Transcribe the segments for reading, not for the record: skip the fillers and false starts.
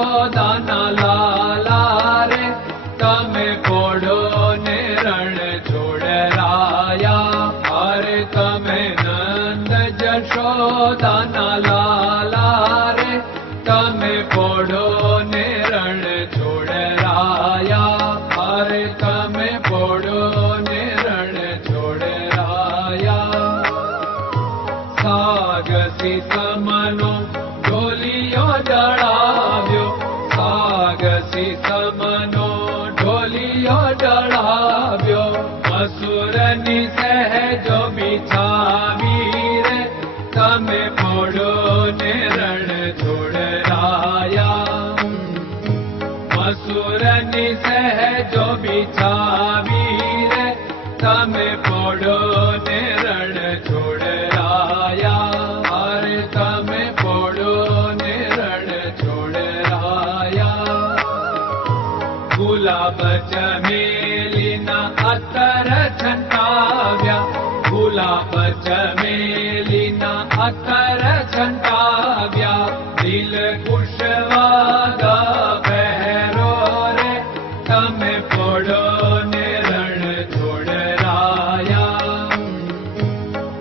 જશોદાના લાલા રે તમે પોડો ને રણ છોડરાયા. અરે તમે નંદ જશોદાના લાલા રે તમે પોડો ને રણ છોડરાયા. અરે તમે પોડો ને રણ છોડરાયા. સાગસી સમનો ઢોલિયો ડળાવ્યો, સાગસી સમનો ઢોલિયો ડળાવ્યો. મસૂરની સહેજો બિછાવી રે તમે પોડો ને રણ છોડરાયા. મસૂરની સહેજો બિછાવી રે તમે પોડો ને રણ છોડરાયા. અરે તમે પોડો ને રણ છોડરાયા. ગુલાબ ચમેલીના અત્તર છંટાવ્યા, ગુલાબ ચમેલીના અત્તર છંટાવ્યા. દિલ કુશવાદા પહેરો રે તમે પોડો ને રણ છોડરાયા.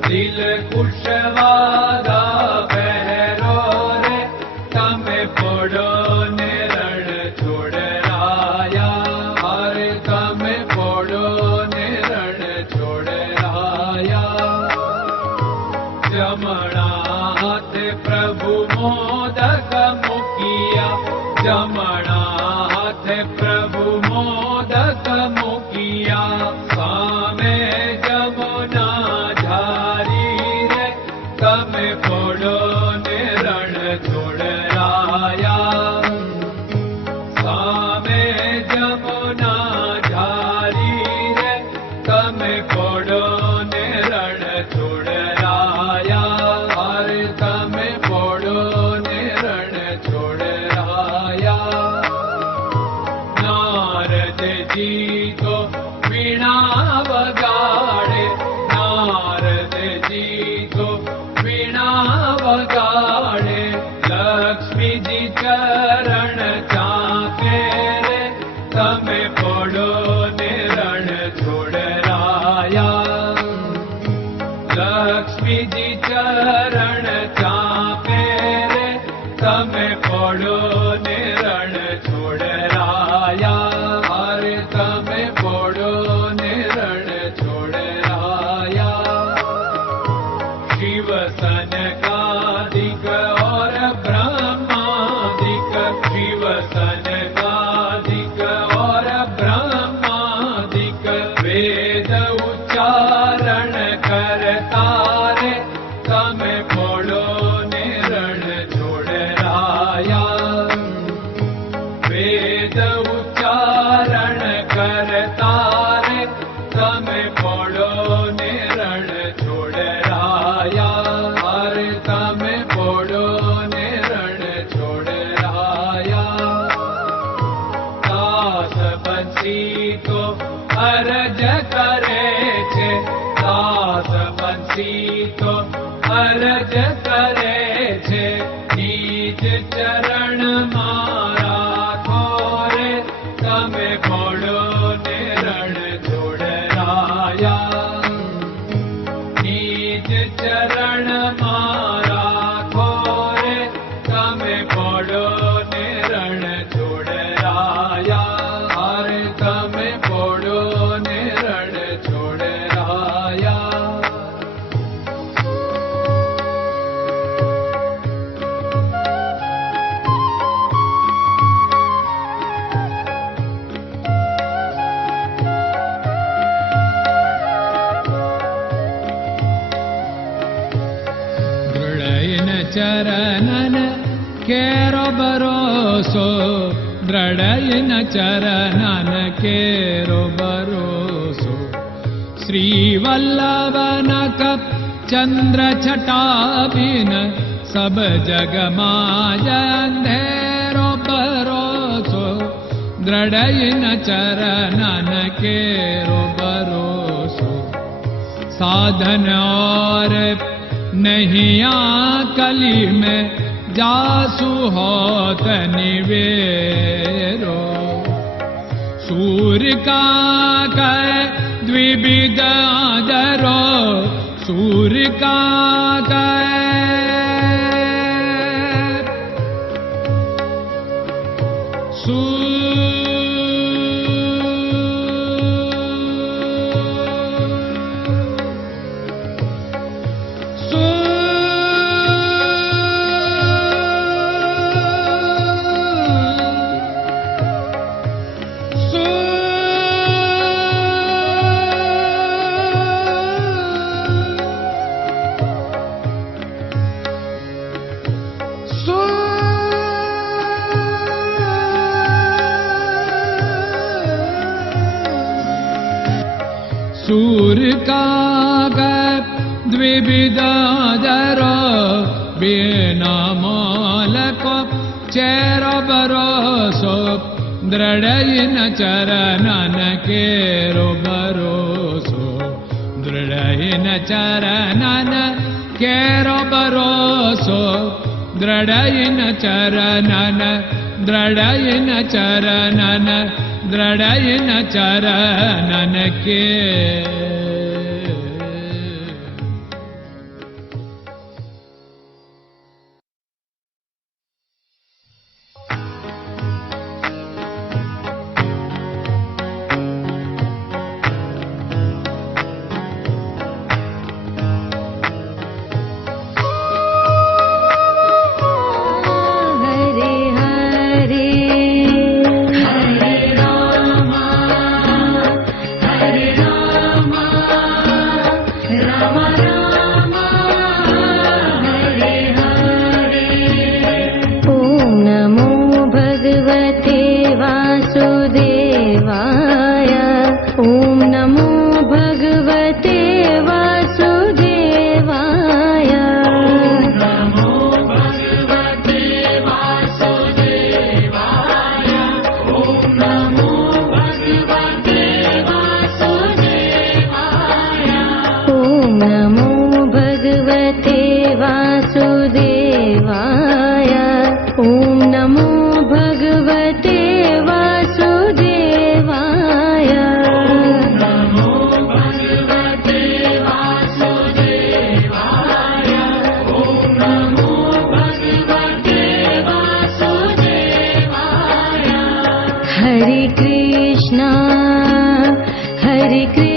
દિલ કુશવાદા પહેરો રે તમે પોડો ને રણ છોડરાયા. અરે તમે પોડો ને રણ છોડરાયા. જમણા હાથે પ્રભુ મોદક મૂકિયા, જમણા હાથે પ્રભુ મોદક મૂકિયા. સામે જમુના ઝારી રે તમે પોડો ને રણ છોડરાયા. સામે જમુના ઝારી રે તમે પોડો ને રણ છોડરાયા. અરે તમે પોડો ને રણ છોડરાયા. નારદજી તો વીણા વગાડે, નારદજી તો વીણા વગાડે. લક્ષ્મીજી ચરણ ચાકે રે તમે પોડો ને રણ છોડરાયા. લક્ષ્મીજી ચરણ ચાપે રે તમે પોડો ને રણ છોડરાયા. અરે તમે પોડો ને રણ છોડરાયા. શિવ સનકાદિક और ब्रह्मादिक, शिव सनकादिक और ब्रह्मादिक. वेद उच्चारण करता रे તમે પોડો ને રણ છોડરાયા. વેદ ઉચ્ચારણ કરતા રે તમે પોડો ને રણ છોડરાયા. અરે તમે પોડો ને રણ છોડરાયા. દાસ બંસી તો અરજ કરે છે, દાસ બંસી તો અરજ કરે છે. નીચ ચરણ મારા ખોરે તમે પોડો ને રણ છોડરાયા. નીચ ચરણ મારા ખોરે તમે પોડો ને રણ છોડરાયા. અરે તમે પોડો ને રણ છોડરાયા. ચરણન કેરો ભરોસો, દ્રઢયન ચરણન કેરો ભરોસો. શ્રી વલ્લભન કપ ચંદ્ર છટાબિન સબ જગમાં અંધેરો ભરોસો. દ્રઢયન ચરણન કેરો ભરોસો. साधन और नहीं कली में जासु होत निवेरो। सूर्य का कै द्विविध आदरो, सूर्य का सूर्य का द्विविधादरो, बिना मोल को चेर भरोसो, दृढ़ चरणन केरो भरोसो, दृढ़ चरणन केरो भरोसो, दृढ़ चरणन, दृढ़ चरणन, दृढ़ चरणन के। Hare Krishna, Hare Krishna.